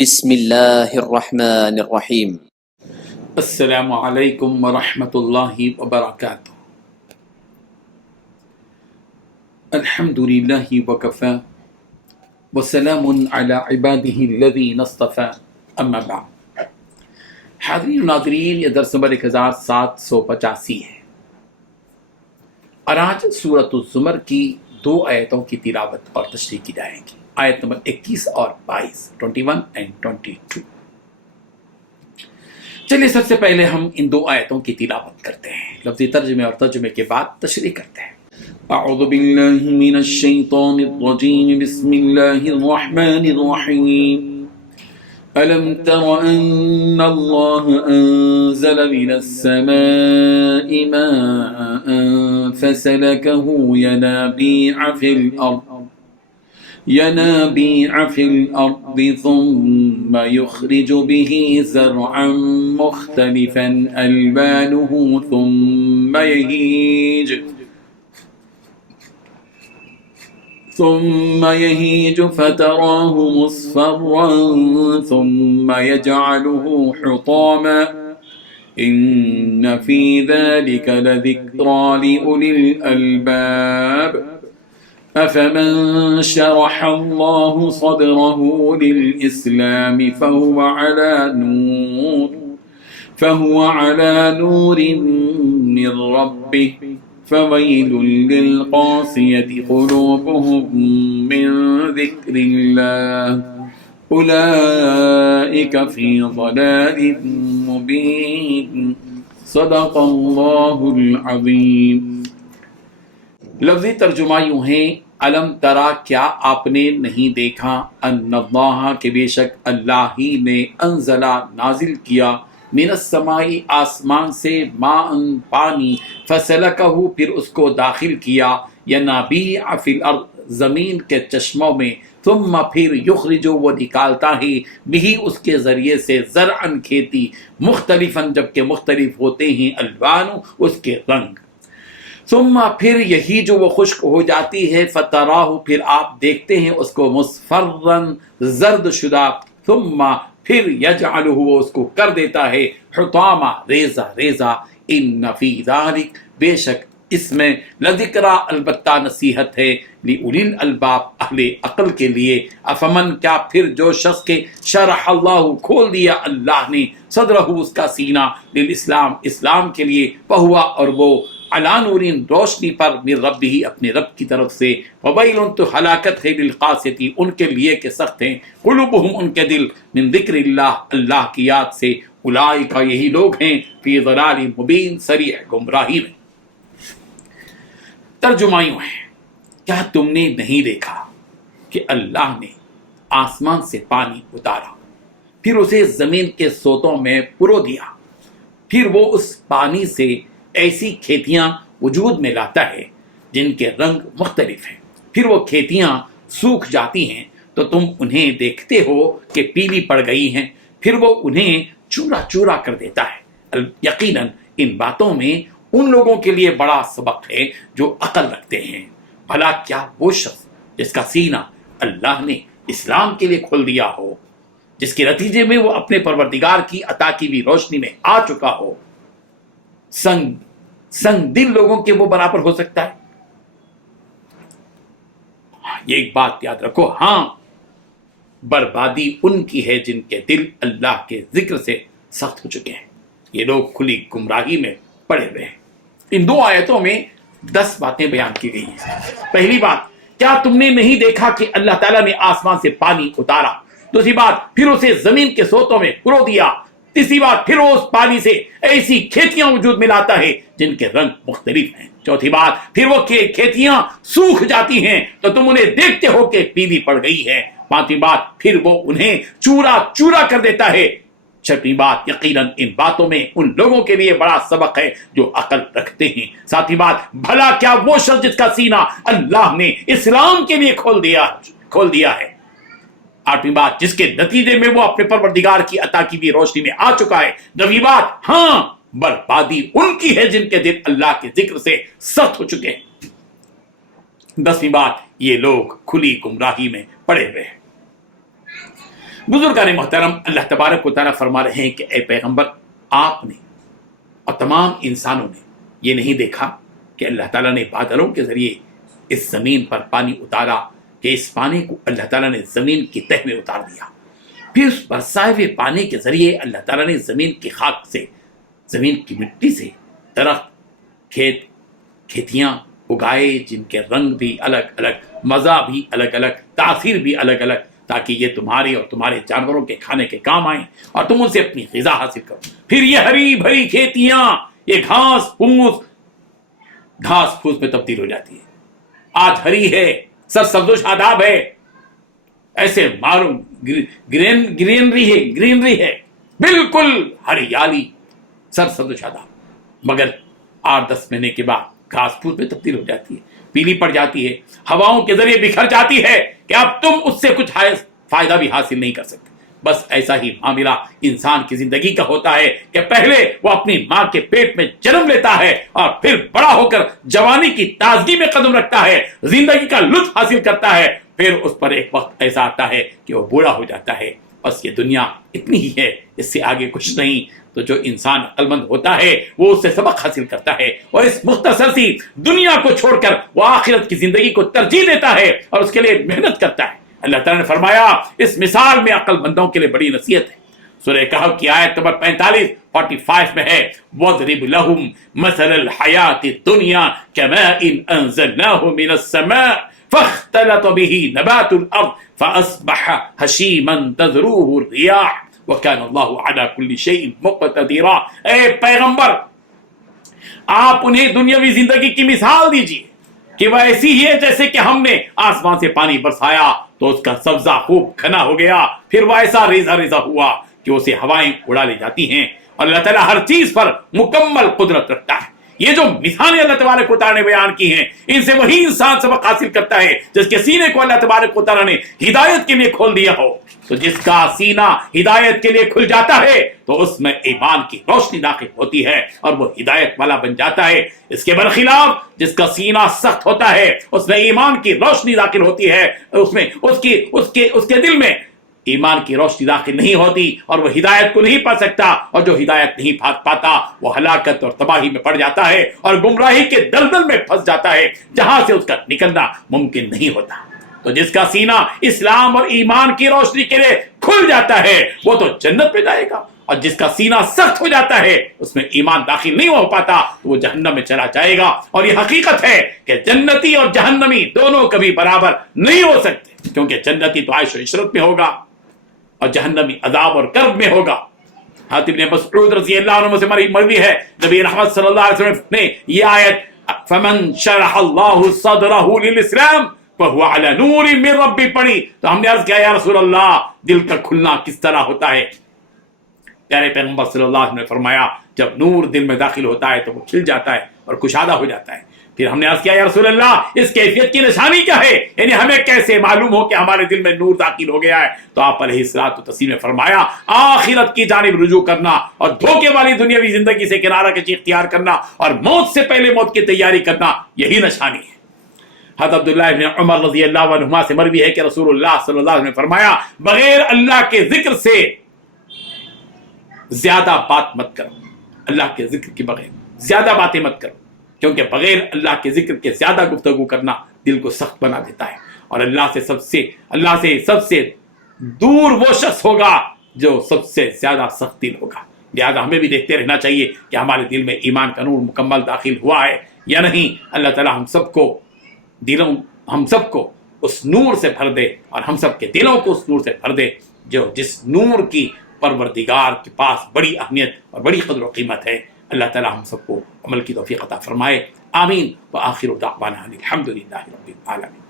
بسم اللہ الرحمن الرحیم۔ السلام علیکم ورحمۃ اللہ وبرکاتہ۔ الحمد للہ وکفی وسلام علی عبادہ الذین اصطفی، اما بعد۔ حاضرین و ناظرین، یہ درس نمبر 1785 ہے اور آج سورۃ الزمر کی 2 آیتوں کی تلاوت اور تشریح کی جائے گی، آیت نمبر 21 اور 22، 21 and 22۔ چلیے سب سے پہلے ہم ان 2 آیتوں کی تلاوت کرتے ہیں، لفظی ترجمے اور ترجمے کے بعد تشریح کرتے ہیں۔ اعوذ باللہ من الشیطان الرجیم، بسم اللہ الرحمن الرحیم۔ ألم تر أن الله أنزل من السماء ماء فسلكه ينابيع في الأرض ثم يخرج به زرعا مختلفا ألوانه ثم يهيج فتراه مصفرا ثم يجعله حطاما إن في ذلك لذكرى لأولي الألباب أفمن شرح الله صدره للإسلام فهو على نور من ربه فويل للقاسية قلوبهم من ذكر الله أولئك في ضلال مبين صدق الله العظيم۔ لفظی ترجمہ یوں ہے، علم ترا، کیا آپ نے نہیں دیکھا، ان اللہ، کہ بے شک اللہ ہی نے، انزلہ، نازل کیا، من السمائی، آسمان سے، ماء، پانی، فسلکہ، پھر اس کو داخل کیا، ینابیع فی الارض، زمین کے چشموں میں، ثم، پھر یخرج، وہ نکالتا ہے، بھی، اس کے ذریعے سے، زرعن، کھیتی، مختلفاً، جبکہ مختلف ہوتے ہیں، الوان، اس کے رنگ، ثم، پھر یہی جو وہ خشک ہو جاتی ہے، فتراہ، پھر آپ دیکھتے ہیں اس کو، مصفرن، زرد شدہ، ثم، پھر یجعلہ، وہ اس کو کر دیتا ہے، حطاما، ریزہ ریزہ، ان فی ذالک، بے شک اس میں، لذکرہ، البتہ نصیحت ہے، لأولی الالباب، اہل عقل کے لیے، افمن، کیا پھر جو شخص کے، شرح اللہ، کھول دیا اللہ نے، صدرہ، اس کا سینہ، للاسلام، اسلام کے لیے، فہوا، اور وہ، علی نورین، روشنی پر، من ربہ، اپنے رب کی طرف سے، وویل، تو ہلاکت ہے، للقاسیۃ، ان کے لیے کہ سخت ہیں، قلوبہم، ان کے دل، من ذکر اللہ، اللہ کی یاد سے، اولئک، یہی لوگ ہیں، فی ضلال مبین، صریح گمراہی میں۔ ترجمہ یوں ہے، کیا تم نے نہیں دیکھا کہ اللہ نے آسمان سے پانی اتارا، پھر اسے زمین کے سوتوں میں پرو دیا، پھر وہ اس پانی سے ایسی کھیتیاں وجود میں لاتا ہے جن کے رنگ مختلف ہیں، پھر وہ کھیتیاں سوکھ جاتی ہیں تو تم انہیں دیکھتے ہو کہ پیلی پڑ گئی ہیں، پھر وہ انہیں چورا چورا کر دیتا ہے۔ یقیناً ان باتوں میں ان لوگوں کے لیے بڑا سبق ہے جو عقل رکھتے ہیں۔ بھلا کیا وہ شخص جس کا سینہ اللہ نے اسلام کے لیے کھول دیا ہو، جس کے نتیجے میں وہ اپنے پروردگار کی عطا کی بھی روشنی میں آ چکا ہو، سنگ دل لوگوں کے وہ برابر ہو سکتا ہے؟ یہ ایک بات یاد رکھو، ہاں، بربادی ان کی ہے جن کے دل اللہ کے ذکر سے سخت ہو چکے ہیں، یہ لوگ کھلی گمراہی میں پڑے ہوئے ہیں۔ ان 2 آیتوں میں 10 باتیں بیان کی گئی ہیں۔ پہلی بات، کیا تم نے نہیں دیکھا کہ اللہ تعالیٰ نے آسمان سے پانی اتارا؟ دوسری بات، پھر اسے زمین کے سوتوں میں پرو دیا۔ تیسری بات، پھر وہ اس پانی سے ایسی کھیتیاں وجود میں لاتا ہے جن کے رنگ مختلف ہیں۔ چوتھی بات، پھر وہ کھیتیاں سوکھ جاتی ہیں تو تم انہیں دیکھتے ہو کہ پیلی پڑ گئی ہے۔ پانچویں بات، پھر وہ انہیں چورا چورا کر دیتا ہے۔ چھٹی بات، یقیناً ان باتوں میں ان لوگوں کے لیے بڑا سبق ہے جو عقل رکھتے ہیں۔ ساتھی بات، بھلا کیا وہ شخص جس کا سینہ اللہ نے اسلام کے لیے کھول دیا ہے۔ آٹھویں بات، جس کے نتیجے میں وہ اپنے پروردگار کی عطا کی بھی روشنی میں آ چکا ہے۔ نویں بات، ہاں، بربادی ان کی ہے جن کے دل اللہ کے ذکر سے سخت ہو چکے ہیں۔ 10ویں بات، یہ لوگ کھلی گمراہی میں پڑے ہوئے ہیں۔ بزرگان محترم، اللہ تبارک و تعالیٰ فرما رہے ہیں کہ اے پیغمبر، آپ نے اور تمام انسانوں نے یہ نہیں دیکھا کہ اللہ تعالیٰ نے بادلوں کے ذریعے اس زمین پر پانی اتارا، کہ اس پانی کو اللہ تعالیٰ نے زمین کی تہ میں اتار دیا، پھر اس برسائے ہوئے پانی کے ذریعے اللہ تعالیٰ نے زمین کی خاک سے، زمین کی مٹی سے درخت، کھیتیاں اگائے، جن کے رنگ بھی الگ الگ، مزہ بھی الگ الگ، تاثیر بھی الگ الگ، تاکہ یہ تمہاری اور تمہارے جانوروں کے کھانے کے کام آئیں اور تم ان سے اپنی غذا حاصل کرو۔ پھر یہ ہری بھری کھیتیاں، یہ گھاس پھوس میں تبدیل ہو جاتی ہے، آج ہری ہے، سرسبز و شاداب ہے، ایسے معلوم گرینری ہے، بالکل ہریالی، سرسبز و شاداب، مگر 8-10 مہینے کے بعد گھاس پھوس میں تبدیل ہو جاتی ہے، پیلی پڑ جاتی ہے، ہواؤں کے ذریعے بکھر جاتی ہے کہ اب تم اس سے کچھ فائدہ بھی حاصل نہیں کر سکتے۔ بس ایسا ہی معاملہ انسان کی زندگی کا ہوتا ہے کہ پہلے وہ اپنی ماں کے پیٹ میں جنم لیتا ہے اور پھر بڑا ہو کر جوانی کی تازگی میں قدم رکھتا ہے، زندگی کا لطف حاصل کرتا ہے، پھر اس پر ایک وقت ایسا آتا ہے کہ وہ بوڑھا ہو جاتا ہے۔ بس یہ دنیا اتنی ہی ہے، اس سے آگے کچھ نہیں۔ تو جو انسان عقل مند ہوتا ہے وہ اس سے سبق حاصل کرتا ہے اور اس مختصر سی دنیا کو چھوڑ کر وہ آخرت کی زندگی کو ترجیح دیتا ہے اور اس کے لیے محنت کرتا ہے۔ اللہ تعالیٰ نے فرمایا اس مثال میں عقل مندوں کے لیے بڑی نصیحت ہے۔ سورہ کہف کی آیت نمبر 45 میں ہے، وَاضْرِبْ لَهُمْ مَثَلَ الْحَيَاةِ الدُّنْيَا كَمَاءٍ أَنزَلْنَاهُ مِنَ السَّمَاءِ فَاخْتَلَطَ بِهِ نَبَاتُ الْأَرْضِ فَأَصْبَحَ هَشِيمًا تَذْرُوهُ الرِّيَاحُ وَكَانَ اللَّهُ عَلَى كُلِّ شَيْءٍ مُقْتَدِرًا۔ اے پیغمبر، آپ انہیں دنیاوی زندگی کی مثال دیجیے کہ وہ ایسی ہی ہے جیسے کہ ہم نے آسمان سے پانی برسایا تو اس کا سبزہ خوب گھنا ہو گیا، پھر وہ ایسا ریزہ ریزہ ہوا کہ اسے ہوائیں اڑا لے جاتی ہیں، اور اللہ تعالیٰ ہر چیز پر مکمل قدرت رکھتا ہے۔ یہ جو مثالیں اللہ تبارک و تعالیٰ نے بیان کی ہیں، ان سے وہی انسان سبق حاصل کرتا ہے جس کے سینے کو اللہ تبارک و تعالیٰ نے ہدایت کے لیے کھول دیا ہو۔ تو جس کا سینہ ہدایت کے لیے کھل جاتا ہے تو اس میں ایمان کی روشنی داخل ہوتی ہے اور وہ ہدایت والا بن جاتا ہے۔ اس کے برخلاف جس کا سینہ سخت ہوتا ہے اس میں ایمان کی روشنی داخل ہوتی ہے، اس کے دل میں ایمان کی روشنی داخل نہیں ہوتی اور وہ ہدایت کو نہیں پا سکتا، اور جو ہدایت نہیں پاتا وہ ہلاکت اور تباہی میں پڑ جاتا ہے اور گمراہی کے دلدل میں پھنس جاتا ہے جہاں سے اس کا نکلنا ممکن نہیں ہوتا۔ تو جس کا سینہ اسلام اور ایمان کی روشنی کے لیے کھل جاتا ہے وہ تو جنت میں جائے گا، اور جس کا سینہ سخت ہو جاتا ہے اس میں ایمان داخل نہیں ہو پاتا تو وہ جہنم میں چلا جائے گا۔ اور یہ حقیقت ہے کہ جنتی اور جہنمی دونوں کبھی برابر نہیں ہو سکتے، کیونکہ جنتی تو عیش و عشرت میں ہوگا اور جہنمی عذاب اور کرب میں ہوگا۔ حاتم بن مسعود رضی اللہ عنہ سے مروی ہے، نبی رحمت صلی اللہ علیہ وسلم نے یہ آیت فمن شرح اللہ صدرہ للاسلام فهو على نور من ربی پڑھی تو ہم نے عرض کیا یا رسول اللہ دل کا کھلنا کس طرح ہوتا ہے؟ پیارے پیغمبر صلی اللہ علیہ وسلم نے فرمایا جب نور دل میں داخل ہوتا ہے تو وہ کھل جاتا ہے اور کشادہ ہو جاتا ہے۔ پھر ہم نے عرض کیا یا رسول اللہ اس کیفیت کی نشانی کیا ہے، یعنی ہمیں کیسے معلوم ہو کہ ہمارے دل میں نور داخل ہو گیا ہے؟ تو آپ علیہ الصلوۃ والتسلیم نے فرمایا آخرت کی جانب رجوع کرنا اور دھوکے والی دنیاوی زندگی سے کنارہ کشی اختیار کرنا اور موت سے پہلے موت کی تیاری کرنا، یہی نشانی ہے۔ حضرت عبداللہ بن عمر رضی اللہ عنہما سے مروی ہے کہ رسول اللہ صلی اللہ علیہ وسلم نے فرمایا بغیر اللہ کے ذکر سے زیادہ بات مت کرو، اللہ کے ذکر کے بغیر زیادہ باتیں مت کرو، کیونکہ بغیر اللہ کے ذکر کے زیادہ گفتگو کرنا دل کو سخت بنا دیتا ہے، اور اللہ سے سب سے دور وہ شخص ہوگا جو سب سے زیادہ سخت دل ہوگا۔ لہذا ہمیں بھی دیکھتے رہنا چاہیے کہ ہمارے دل میں ایمان کا نور مکمل داخل ہوا ہے یا نہیں۔ اللہ تعالی ہم سب کو اس نور سے بھر دے اور ہم سب کے دلوں کو اس نور سے بھر دے جس نور کی پروردگار کے پاس بڑی اہمیت اور بڑی قدر و قیمت ہے۔ اللہ تعالی ہم سب کو عمل کی توفیق عطا فرمائے، آمین۔ وآخر دعوانا الحمد للہ رب العالمین۔